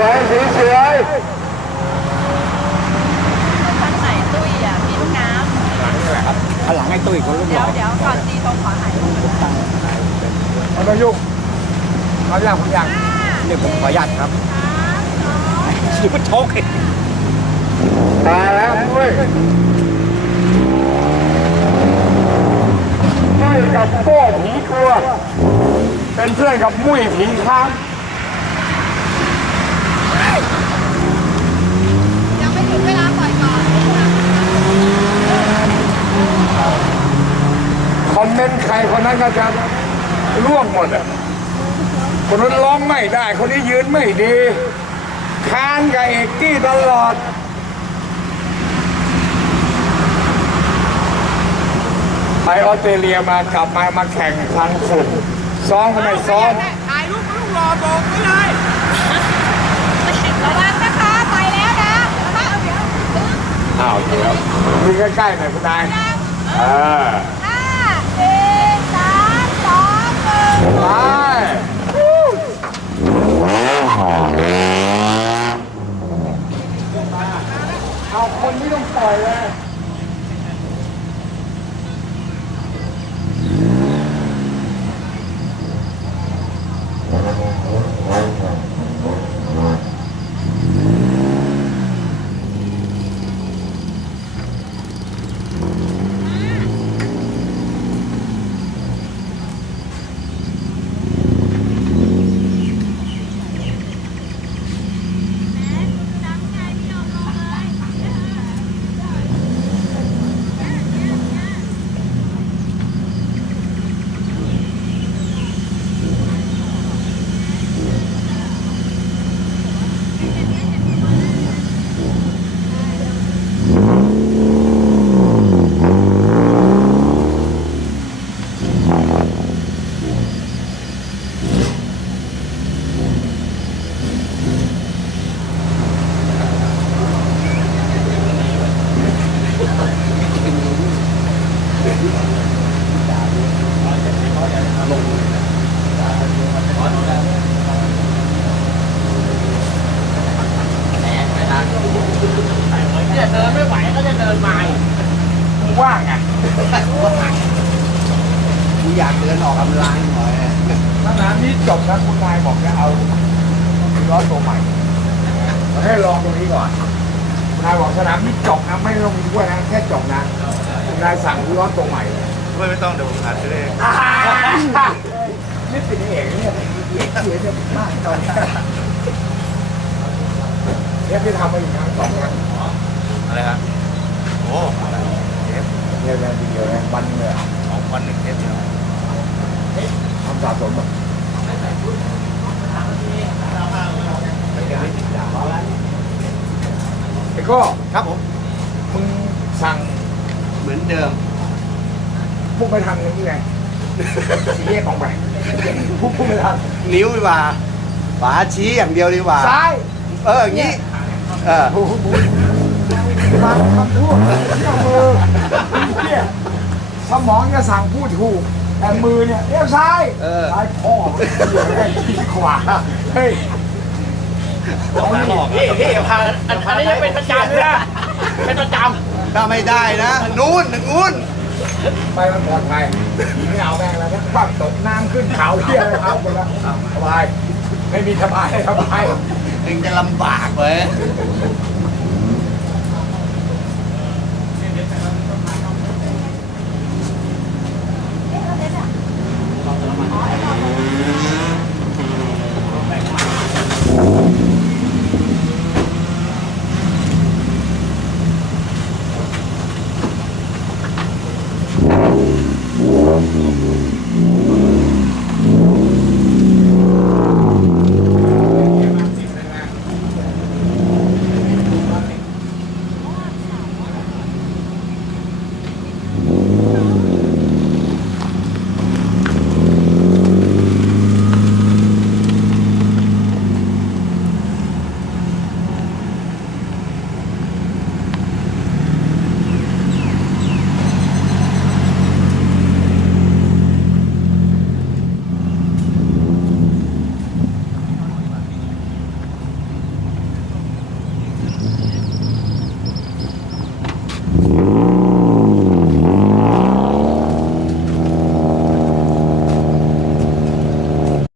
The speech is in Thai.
วยสีสวยคันไหนตุ้ยอะพี่ลูกน้ข้างหลังให้ตุ้ยคนรุ่นำหเดี๋ยล่วอเดี๋ยวก่อนตีตรงขวาหายรูปก่อนนะเอาไปยุ่งเอาอย่างผมอย่างเดี๋ยวผมขออนุญาตครับชิบะโชกมาแล้วมุ้ยมุ้ยกับโป้ผีกลัว เป็นเพื่อนกับมุ้ยผีค้างยังไม่ถึงเวลาปล่อยก่อน คอมเมนต์ใครคนนั้นก็จะร่วงหมดอะคนนั้นร้องไม่ได้ คนนี้ยืนไม่ดี ค้านกับเอกกี้ตลอด ไปออสเตรเลียมากลับมามาแข่งครั้งฝุ่นซ้อมก็ไม่ซ้อมถ่ายรูปลูกรอบอกไม่เลยระวังนะคะไปแล้วนะมาเอาเดี๋ยวอ้าวเดี๋ยวมีใกล้ๆหน่อยคุณนายเออ ห้าสี่สามสองหนึ่ง ไป เอาคนที่ต้องปล่อยเลย เนี่ยเดินไม่ไหวก็จะเดินมามึงว่างไงกูอยากเดินออกกำลังหน่อยสนามนี้จบนะคุณนายบอกจะเอาล้อตัวใหม่ให้ลองตรงนี้ก่อนนายบอกสนามนี้จบนะไม่ต้องมีด้วยนะแค่จบนะ นายสั่งล้อตัวใหม่เลยไม่ไม่ต้องเดี๋ยวผมหาซื้อเองนี่เป็นเอกเนี่ยเอกเสียเนี่ยมากตอนนี้เนี่ยพี่ทำมาอีกครั้งสองครั้งอะไรครับโอ้เนี่ยเป็นวิดีโอเนี่ยวันเลยสองวันหนึ่งเทปเดียวทำสะสมอะไอ้ก็ครับผมมึงสั่ง เหมือนเดิม พวกไปทำอย่างนี้ไงสีแยกออกไปพวกพวกไปทนิ้วดีกว่าฝาชี้อย่างเดียวดีกว่าำซ้ายเอออย่างนี้ เออ โอ้โหฟังคำพูดเที่ยวมือเนี่ยสมองจะสั่งพูดถูก แต่มือเนี่ยเลี้ยวซ้ายเออ ซ้ายพ่อเดี๋ยวแม่งที่ขวาเฮ้ยเอานี่พี่พี่พาอันอันนี้ยังเป็นประจำเลยนะเป็นประจ ถ้าไม่ได้นะนู้นทางนู้นไปมันปลอดภัยไม่เอาแม่งแล้วถ้าปักตกน้ำขึ้นเขาเที่ยวเลยครับหมดแล้วสบาย ไม่มีสบายสบายถึงจะลำบากเลยเ